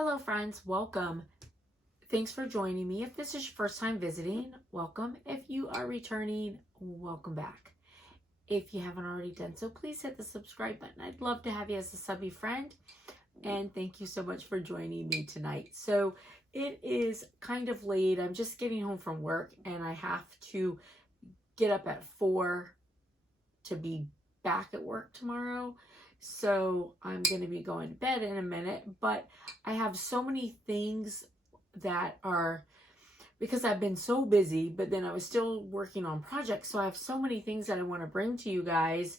Hello friends, welcome. Thanks for joining me. If this is your first time visiting, welcome. If you are returning, welcome back. If you haven't already done so, please hit the subscribe button. I'd love to have you as a subby friend. And thank you so much for joining me tonight. So it is kind of late. I'm just getting home from work and I have to get up at 4 to be back at work tomorrow. So I'm going to be going to bed in a minute, but I have so many things that are, because I've been so busy, but then I was still working on projects. So I have so many things that I want to bring to you guys.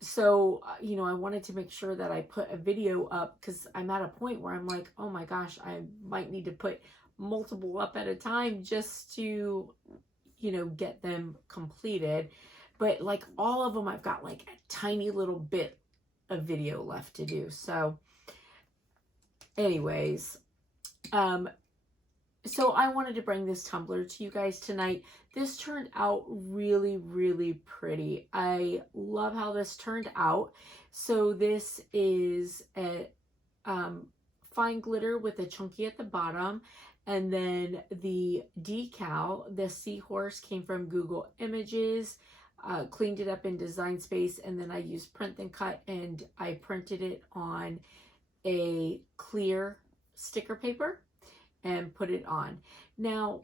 So, I wanted to make sure that I put a video up because I'm at a point where I'm like, oh my gosh, I might need to put multiple up at a time just to, get them completed. But like all of them, I've got like a tiny little bit of video left to do. So anyways, so I wanted to bring this tumbler to you guys tonight. This turned out really, really pretty. I love how this turned out. So this is a fine glitter with a chunky at the bottom. And then the decal, the seahorse, came from Google Images. Cleaned it up in Design Space, and then I used Print and Cut, and I printed it on a clear sticker paper and put it on. Now,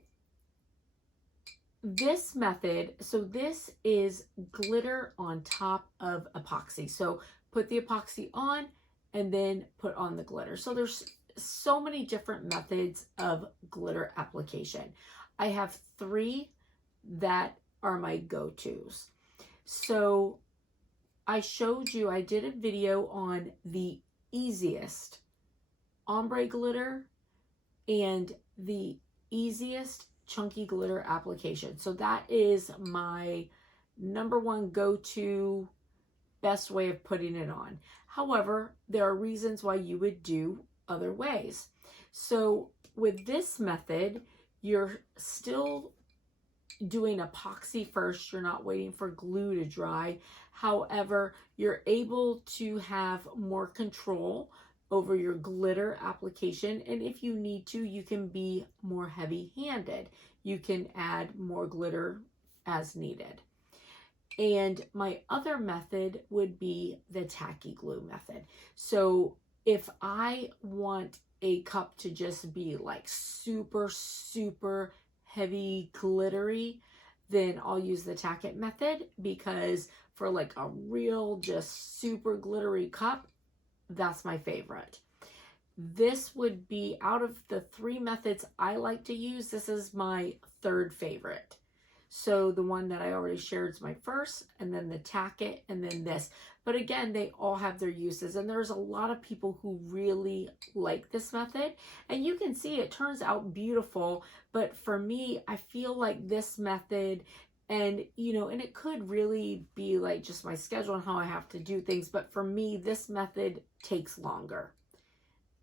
this method, so this is glitter on top of epoxy. So put the epoxy on and then put on the glitter. So there's so many different methods of glitter application. I have 3 that are my go-tos. So I did a video on the easiest ombre glitter and the easiest chunky glitter application. So that is my #1 go-to, best way of putting it on. However, there are reasons why you would do other ways. So with this method, you're still doing epoxy first. You're not waiting for glue to dry. However, you're able to have more control over your glitter application. And if you need to, you can be more heavy-handed. You can add more glitter as needed. And my other method would be the tacky glue method. So if I want a cup to just be like super, super heavy glittery, then I'll use the tack it method, because for like a real just super glittery cup, that's my favorite. This would be, out of the 3 methods I like to use, this is my 3rd favorite. So the one that I already shared is my first, and then the tack it, and then this. But again, they all have their uses, and there's a lot of people who really like this method. And you can see it turns out beautiful, but for me, I feel like this method, and and it could really be like just my schedule and how I have to do things, but for me, this method takes longer.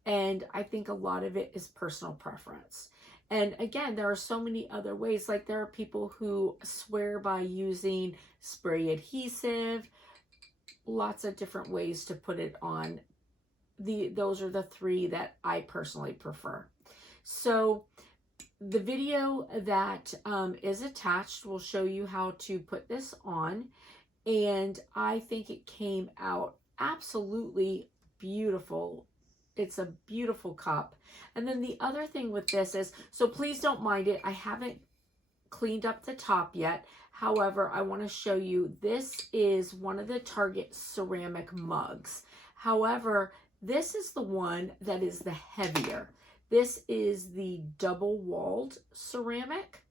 And I think a lot of it is personal preference. And again, there are so many other ways. Like there are people who swear by using spray adhesive, lots of different ways to put it on. Those are the 3 that I personally prefer. So the video that is attached will show you how to put this on. And I think it came out absolutely beautiful. It's a beautiful cup. And then the other thing with this is, so please don't mind it, I haven't cleaned up the top yet. However, I want to show you, this is one of the Target ceramic mugs. However, this is the one that is the heavier. This is the double-walled ceramic.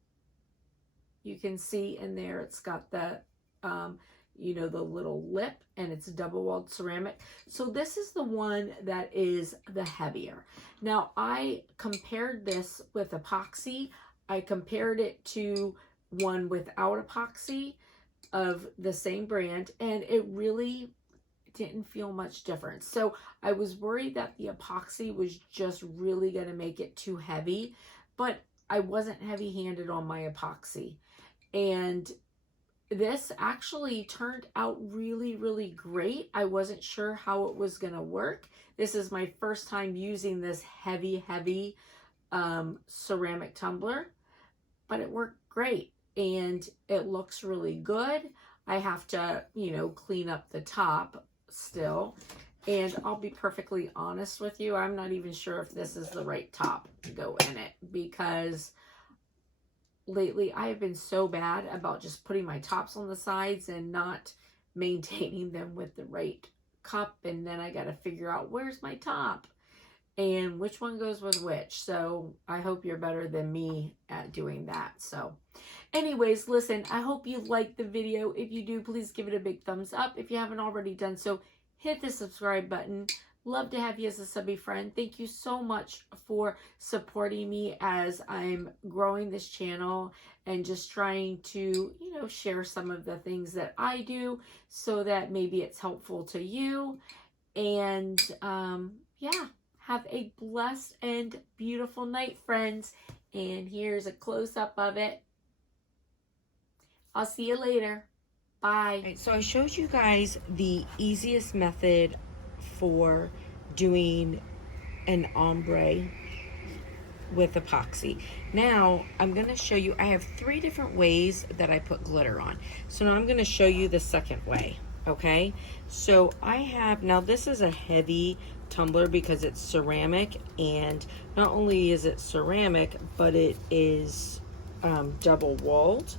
You can see in there it's got the the little lip, and it's double-walled ceramic. So this is the one that is the heavier. Now, I compared this with epoxy. I compared it to one without epoxy of the same brand, and it really didn't feel much difference. So I was worried that the epoxy was just really going to make it too heavy, but I wasn't heavy-handed on my epoxy. And this actually turned out really, really great. I wasn't sure how it was going to work. This is my first time using this heavy ceramic tumbler, but it worked great and it looks really good. I have to, you know, clean up the top still. And I'll be perfectly honest with you, I'm not even sure if this is the right top to go in it, because lately I have been so bad about just putting my tops on the sides and not maintaining them with the right cup, and then I got to figure out where's my top and which one goes with which. So I hope you're better than me at doing that. So anyways, listen, I hope you liked the video. If you do, please give it a big thumbs up. If you haven't already done so, hit the subscribe button. Love to have you as a subby friend. Thank you so much for supporting me as I'm growing this channel and just trying to, you know, share some of the things that I do so that maybe it's helpful to you. And yeah, have a blessed and beautiful night, friends. And here's a close-up of it. I'll see you later. Bye. Right, so I showed you guys the easiest method for doing an ombre with epoxy. Now I'm going to show you, I have 3 different ways that I put glitter on. So now I'm going to show you the second way. Okay, so I have, now this is a heavy tumbler because it's ceramic, and not only is it ceramic, but it is double walled.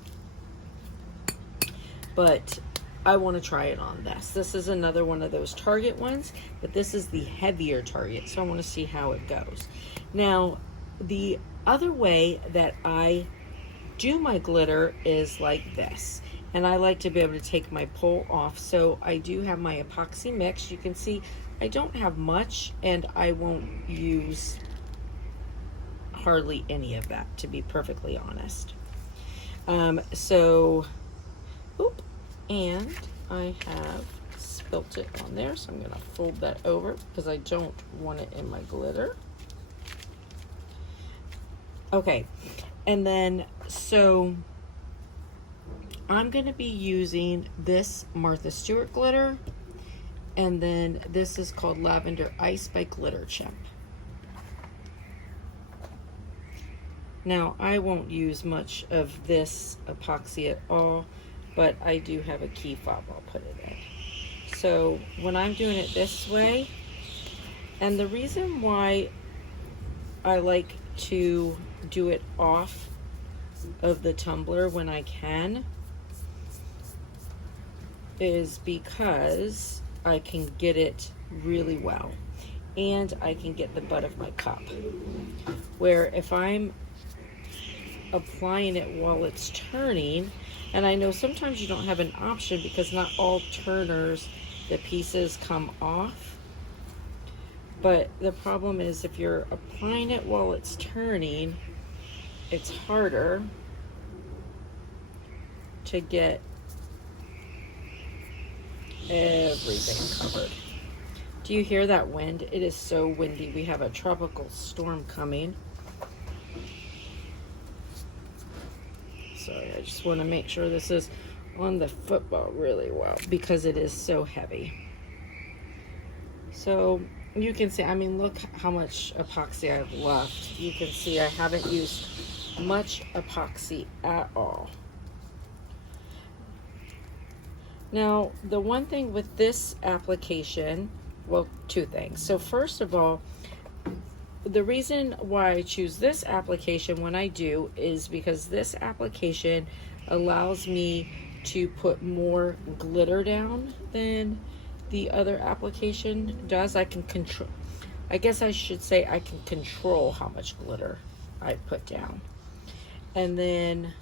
But I want to try it on this. This is another one of those Target ones, but this is the heavier Target, so I want to see how it goes. Now, the other way that I do my glitter is like this. And I like to be able to take my pole off. So I do have my epoxy mix. You can see I don't have much, and I won't use hardly any of that, to be perfectly honest. And I have spilt it on there, so I'm going to fold that over because I don't want it in my glitter. Okay, and then so I'm going to be using this Martha Stewart glitter, and then this is called Lavender Ice by Glitter Chip. Now, I won't use much of this epoxy at all, but I do have a key fob I'll put it in. So when I'm doing it this way, and the reason why I like to do it off of the tumbler when I can is because I can get it really well, and I can get the butt of my cup. Where if I'm applying it while it's turning, and I know sometimes you don't have an option because not all turners, the pieces come off, but the problem is if you're applying it while it's turning, it's harder to get everything covered. Do you hear that wind? It is so windy. We have a tropical storm coming. Sorry, I just want to make sure this is on the football really well because it is so heavy. So you can see, I mean, look how much epoxy I have left. You can see I haven't used much epoxy at all. Now, the one thing with this application, well, 2 things. So first of all, the reason why I choose this application when I do is because this application allows me to put more glitter down than the other application does. I can control, I guess I should say I can control how much glitter I put down. And then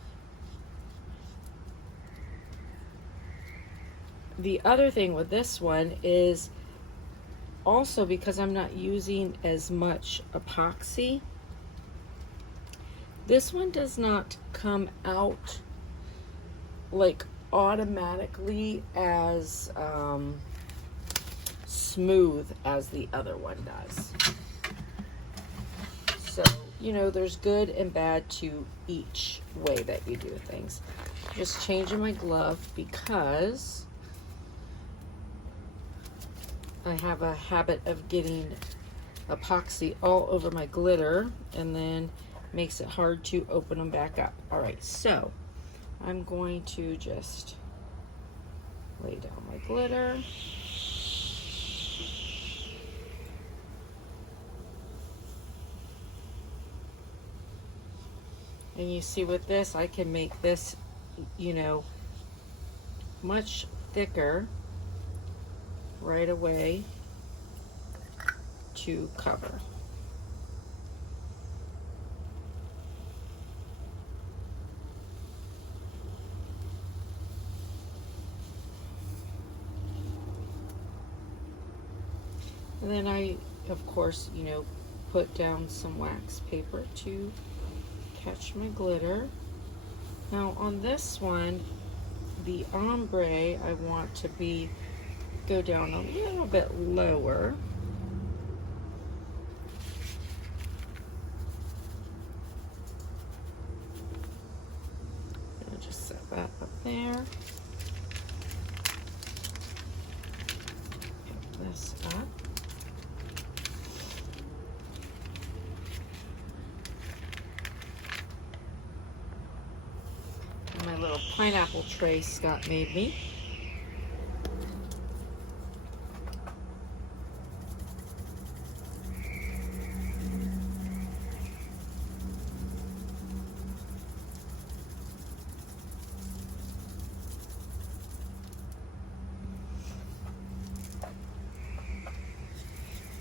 the other thing with this one is also because I'm not using as much epoxy, this one does not come out like automatically as smooth as the other one does. So, you know, there's good and bad to each way that you do things. Just changing my glove because I have a habit of getting epoxy all over my glitter and then makes it hard to open them back up. All right, so I'm going to just lay down my glitter. And you see with this, I can make this, you know, much thicker right away to cover. And then I, of course, you know, put down some wax paper to catch my glitter. Now on this one, the ombre, I want to go down a little bit lower. I'll just set that up there. Pick this up. And my little pineapple tray Scott made me.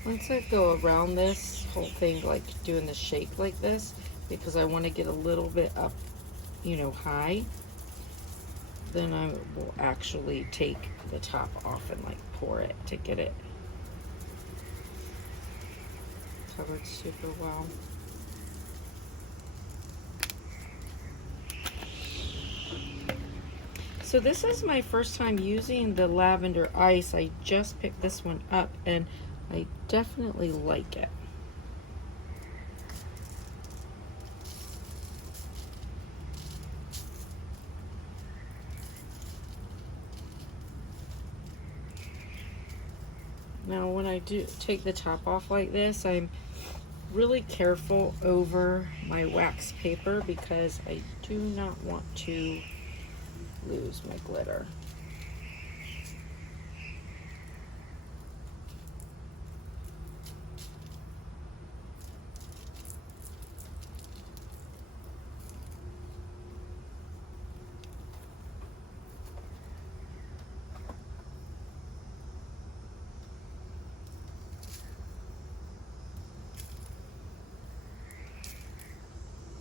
Once I go around this whole thing, like doing the shape like this, because I want to get a little bit up, you know, high, then I will actually take the top off and like pour it to get it covered super well. So this is my first time using the lavender ice. I just picked this one up and I definitely like it. Now when I do take the top off like this, I'm really careful over my wax paper because I do not want to lose my glitter.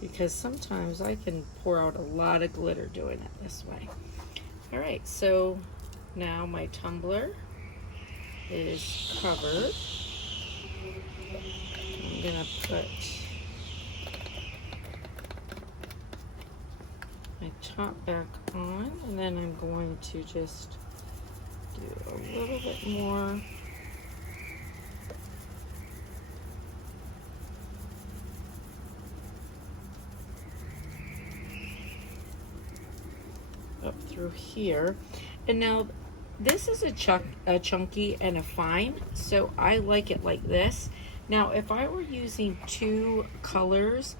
Because sometimes I can pour out a lot of glitter doing it this way. All right, so now my tumbler is covered. I'm gonna put my top back on, and then I'm going to just do a little bit more. Up through here. And now this is a chunky and a fine, so I like it like this. Now if I were using two colors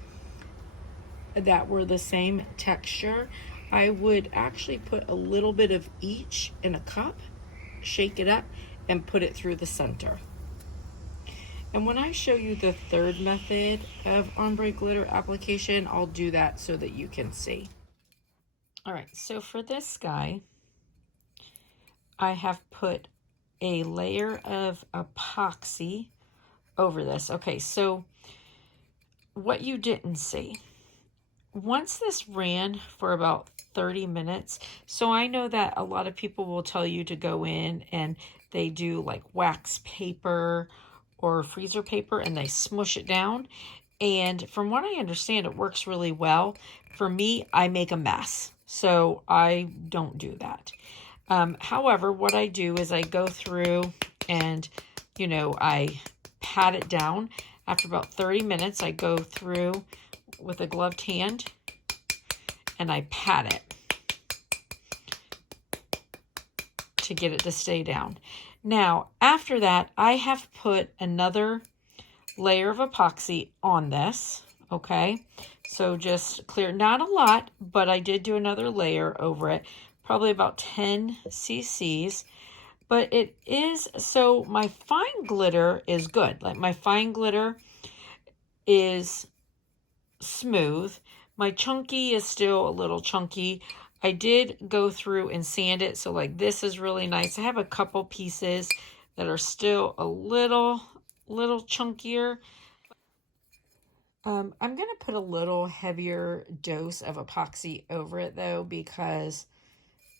that were the same texture, I would actually put a little bit of each in a cup, shake it up, and put it through the center. And when I show you the third method of ombre glitter application, I'll do that so that you can see. All right, so for this guy, I have put a layer of epoxy over this. Okay, so what you didn't see, once this ran for about 30 minutes, so I know that a lot of people will tell you to go in and they do like wax paper or freezer paper and they smush it down. And from what I understand, it works really well. For me, I make a mess, so I don't do that. However, what I do is I go through and, you know, I pat it down. After about 30 minutes, I go through with a gloved hand and I pat it. to get it to stay down. Now, after that, I have put another layer of epoxy on this, okay? So just clear, not a lot, but I did do another layer over it, probably about 10 cc's. But it is, so my fine glitter is good. Like my fine glitter is smooth. My chunky is still a little chunky. I did go through and sand it, so like this is really nice. I have a couple pieces that are still a little chunkier. I'm going to put a little heavier dose of epoxy over it though, because,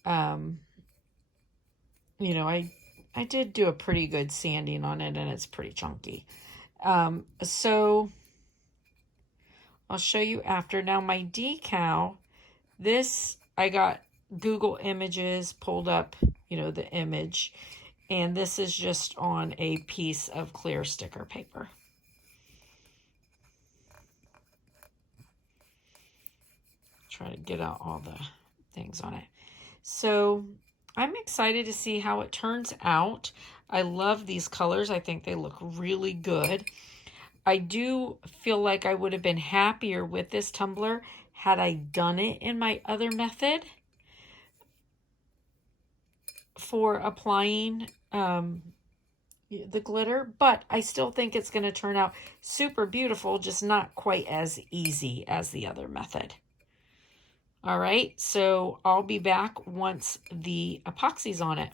you know, I did do a pretty good sanding on it and it's pretty chunky. So I'll show you after. Now my decal, this, I got Google Images, pulled up, you know, the image, and this is just on a piece of clear sticker paper. Try to get out all the things on it. So I'm excited to see how it turns out. I love these colors. I think they look really good. I do feel like I would have been happier with this tumbler had I done it in my other method for applying the glitter, but I still think it's going to turn out super beautiful, just not quite as easy as the other method. All right, so I'll be back once the epoxy's on it.